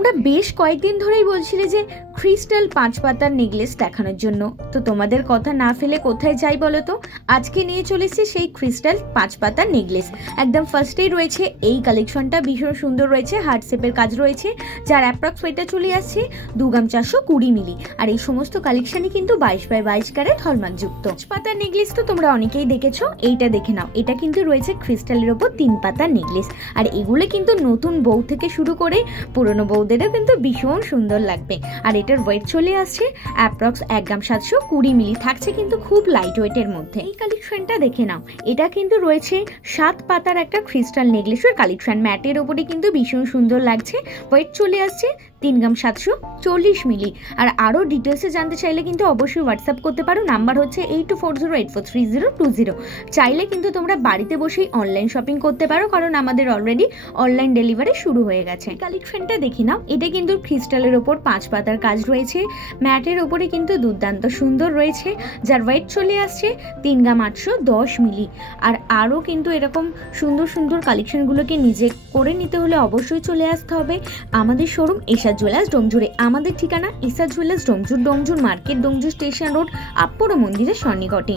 আমরা বেশ কয়েকদিন ধরেই বলছিলে যে ক্রিস্টাল 5 পাতার নেকলেস দেখানোর জন্য, তো তোমাদের কথা না ফেলে কোথায় যাই বলো তো। আজকে নিয়ে চলেছি সেই ক্রিস্টাল 5 পাতার নেকলেস। একদম ফার্স্টেই রয়েছে এই কালেকশনটা, ভীষণ সুন্দর রয়েছে, হার্ট শেপের কাজ রয়েছে, যার অ্যাপ্রক্স ওয়েটটা চলে আসছে 2 গ্রাম 420 মিলি। আর এই সমস্ত কালেকশনই কিন্তু 22x22 ক্যারেট হলমার্কযুক্ত। 5 পাতার নেকলেস তো তোমরা অনেকেই দেখেছো, এইটা দেখে নাও। এটা কিন্তু রয়েছে ক্রিস্টালের ওপর 3 পাতার নেকলেস। আর এগুলো কিন্তু নতুন বউ থেকে শুরু করে পুরনো বউদেরও কিন্তু ভীষণ সুন্দর লাগবে। আর এটার ওয়েট চলে আসছে অ্যাপ্রক্স 1 গ্রাম 720 মিলি, থাকছে কিন্তু খুব লাইট ওয়েটের মধ্যে। এই কালেকশনটা দেখে নাও, এটা কিন্তু রয়েছে 7 পাতার একটা ক্রিস্টাল নেকলেসের কালেকশন, ম্যাটের ওপরে কিন্তু ভীষণ সুন্দর লাগছে। ওয়েট চলে আসছে 3 গ্রাম 740 মিলি। আর আরও ডিটেলসে জানতে চাইলে কিন্তু অবশ্যই হোয়াটসঅ্যাপ করতে পারো, নাম্বার হচ্ছে 8240843020। চাইলে কিন্তু তোমরা বাড়িতে বসেই অনলাইন শপিং করতে পারো, কারণ আমাদের অলরেডি অনলাইন ডেলিভারি শুরু হয়ে গেছে। কালেকশনটা দেখি নাও, এটা কিন্তু ক্রিস্টালের ওপর 5 পাতার কাজ রয়েছে, ম্যাটের ওপরে কিন্তু দুর্দান্ত সুন্দর রয়েছে, যার ওয়েট চলে আসছে 3 গ্রাম 810 মিলি। আর আরও কিন্তু এরকম সুন্দর সুন্দর কালেকশনগুলোকে নিজে করে নিতে হলে অবশ্যই চলে আসতে হবে আমাদের শোরুম এশা জুয়েলার্স ডোমজুড়ে। আমাদের ঠিকানা Esha jewellers Domjur, Domjur market, Domjur station road, আপপর মন্দিরের সন্নিকটে।